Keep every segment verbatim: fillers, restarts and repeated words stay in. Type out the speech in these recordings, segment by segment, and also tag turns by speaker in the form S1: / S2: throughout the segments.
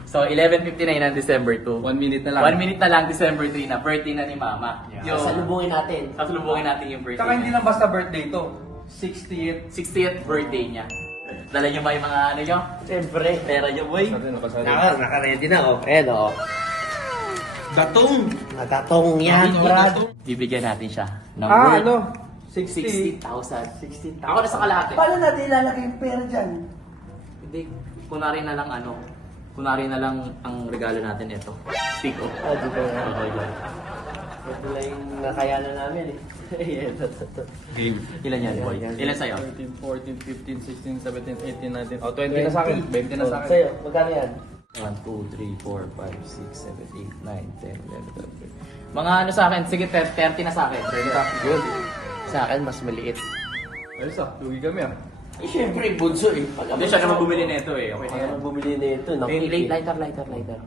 S1: So, eleven fifty-nine ng December two.
S2: One minute na lang.
S1: One minute na lang, December three na. Birthday na ni Mama.
S2: Yeah.
S3: Sasalubungin natin.
S1: Sasalubungin natin yung birthday
S2: Tsaka hindi
S1: niya.
S2: lang basta birthday to. sixtieth.
S1: sixtieth birthday niya. Dala niyo ba yung mga ano niyo?
S3: Siyempre.
S1: Pera niyo, boy.
S3: Naka, naka-ready na, oh. Ayan, oh.
S2: Datong!
S3: Natatong yan,
S2: Sabi ko,
S3: Brad.
S2: datong.
S1: Bibigyan natin siya. ng
S2: Ah,
S1: worth
S2: ano?
S1: sixty
S2: sixty.
S1: thousand.
S3: sixty thousand.
S1: Ako na sa kalahati.
S3: Paano natin ilalagay yung pera dyan?
S1: Hindi, kunwari na lang ano, kunwari na lang ang regalo natin ito. Stick off.
S3: Ah, di ba yan? Ito lang yung nakayanan namin, eh. Ayan, ito, ito, ito.
S2: Game.
S1: Ilan yan, boy?
S3: Yan, yan.
S1: Ilan sa'yo?
S2: thirteen, fourteen, fifteen, sixteen, seventeen, eighteen, nineteen. Oh, twenty na sa akin. twenty na sa
S3: Oh,
S2: akin.
S3: Sa'yo, magkano yan?
S1: one, two, three, four, five, six, seven, eight, nine, ten, eleven, twelve, thirteen. Mga ano sa akin, sige, thirty na sa akin.
S2: Good.
S3: Sa akin, mas maliit.
S2: Ayos ah, lugi kami ah.
S3: Eh, syempre, bunso, eh. Pag
S1: Hindi siya naman bumili nito eh. Okay na yan.
S3: Ano bumili na ito?
S1: Eh,
S3: Nakiki.
S1: lighter, lighter, lighter.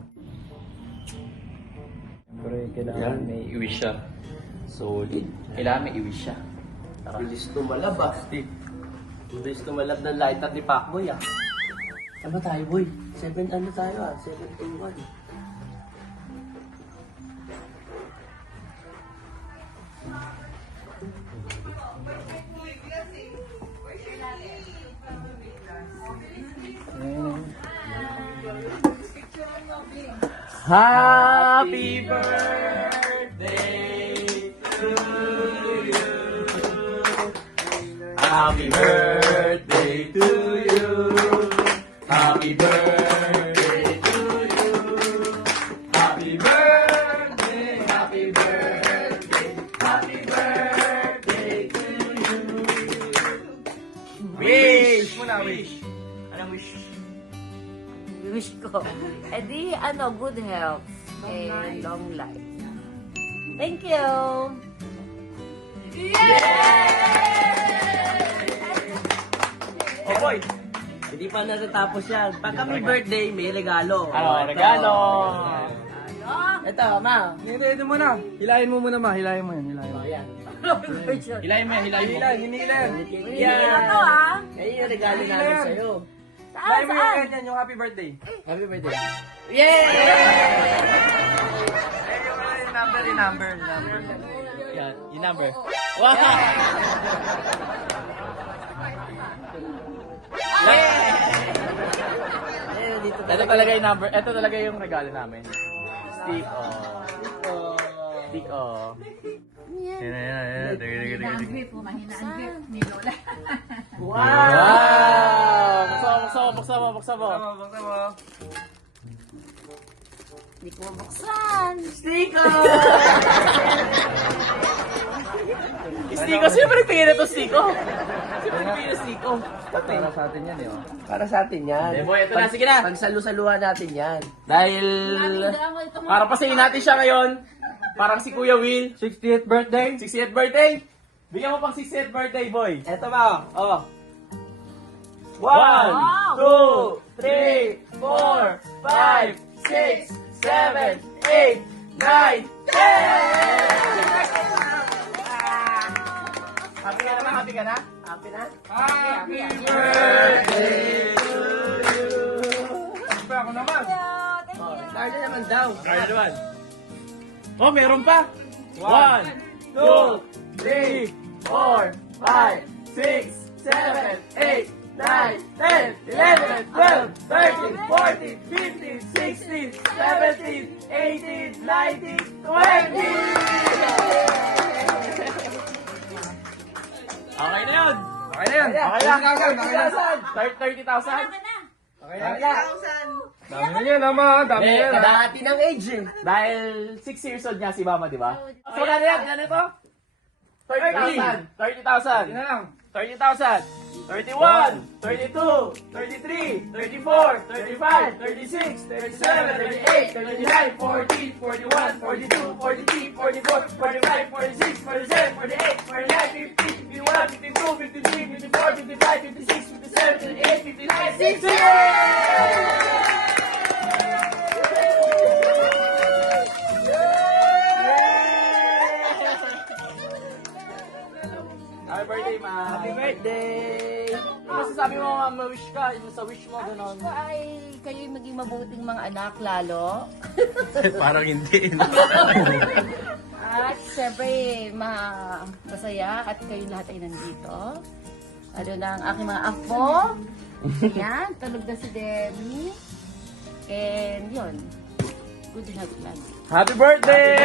S3: Siyempre, kailangan
S1: Yan, may iwish siya.
S3: solid.
S1: Kailangan may iwish siya. Tara.
S3: Bilis tumalab, ah.
S2: Stick.
S3: Bilis tumalab ng lighter ni Pacboy, ah. Ano tayo, boy? Seven, ano tayo, ah? Seven to one.
S1: Happy birthday to you. Happy birthday to you. Happy birthday to you. Happy birthday, happy birthday, happy birthday to you. Wish!
S2: Muna, wish.
S1: Anong wish?
S4: Wish ko. Eh di, ano, good health and long life. Thank you!
S3: Oh, boy! Hindi pa natatapos yan. Pag kami birthday, may regalo.
S1: Ano,
S3: Oh, ito.
S1: regalo?
S4: Ano?
S3: Ito, ma.
S2: Hindi, ito muna. Hilahin mo muna ma. Hilahin mo yan. Hilahin mo.
S3: Oh, yan.
S1: Hilahin mo yan, hilahin mo.
S2: Hilahin, hinihilahin.
S3: Yan.
S4: Ano ah?
S3: Yan yung regalo namin sa'yo.
S4: Saan,
S2: Hilahin mo yung
S4: saan?
S2: ganyan, yung happy birthday.
S3: Happy birthday. Yay!
S2: Yung number, yung number, yung number.
S1: Yan, yung number. Wow!
S3: Ayun, dito
S1: Ito talaga yung number, ito talaga yung regalo namin. Stick oh. Stick oh. Yan, yan, yan.
S4: Mahina ang grip, oh, mahina ang grip ni Lola.
S3: Wow!
S1: Wow! Buksan mo, buksan mo, buksan mo, buksan mo.
S2: Tama, buksan mo.
S4: Hindi ko mabuksan.
S3: Sticker!
S1: Stiko, sino ba nagtingin na to, Stiko? Sino ba nagtingin na Stiko?
S2: Para sa atin yan eh. oh.
S3: Para sa atin yan.
S1: Eh, boy, ito na, sige na.
S3: Pagsalu-saluhan natin yan.
S1: Dahil, para pasayin natin siya ngayon, parang si Kuya Will,
S2: sixtieth birthday.
S1: sixtieth birthday. Bigyan mo pang sixtieth birthday, boy.
S3: Eto ba? Oh.
S1: One,
S4: Wow!
S1: two, three, four, five, six, seven, eight, nine, ten! Happy ka na, happy ka na?
S3: Happy na?
S2: Happy birthday to you. Pa ako naman.
S3: Oh, Carla naman daw.
S1: Kaya naman. Oh, meron pa. One, two, three, four, five, six, seven, eight, nine, ten, eleven, twelve, thirteen, fourteen, fifteen, sixteen, seventeen, eighteen, nineteen, twenty! Okay na yun.
S2: Okay na yan.
S1: Okay na.
S2: Okay na.
S1: thirty thousand?
S2: Okay na. Dami na yan, ama. Dami na
S1: Hindi,
S2: yan. ah.
S3: Kadati ng age eh.
S1: Dahil six years old nga si Mama, di ba? So, magkano yan? Ano ito? thirty thousand. thirty thousand.
S2: Sige na lang.
S1: thirty thousand. thirty-one, thirty-two, thirty-three, thirty-four, thirty-five, thirty-six, thirty-seven, thirty-eight, thirty-nine, forty, forty-one, forty-two, forty-three, forty-four, forty-five, forty-six, forty-seven, forty-eight, forty-nine, fifty, fifty-one, fifty-two, fifty-three, fifty-four, fifty-five, fifty-six, fifty-seven, fifty-eight, fifty-nine, sixty! Happy birthday, Ma!
S3: Happy birthday!
S1: Ano masasabi mo, Ma'am, wish wish ka, isa sa wish mo,
S4: Ang
S1: ganon.
S4: wish ko ay kayo maging mabuting mga anak lalo.
S2: Parang hindi.
S4: At siyempre, ma masaya at kayo lahat ay nandito. Ano na ang aking mga apo. Yan, tulog na si Demi. And yun, good health lagi.
S1: Happy birthday!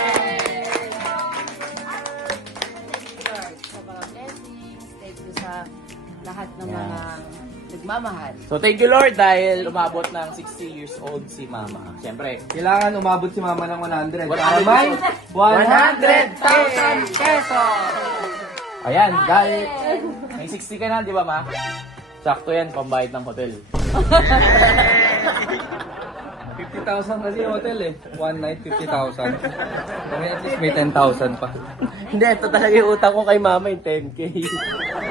S4: Lord, sa mga blessings, thank you sa lahat ng mga nagmamahal.
S1: So thank you Lord dahil umabot ng sixty years old si Mama. Siyempre,
S5: Kailangan umabot si Mama ng one hundred.
S1: one
S5: Para may
S1: hundred thousand pesos! Ayan, dahil may sixty ka na, di ba Ma? Sakto yan, pambayad ng hotel.
S5: fifty thousand kasi yung hotel eh. One night, fifty thousand. Kami at least may ten thousand pa.
S3: Hindi, ito talaga yung utang ko kay mama yung ten K.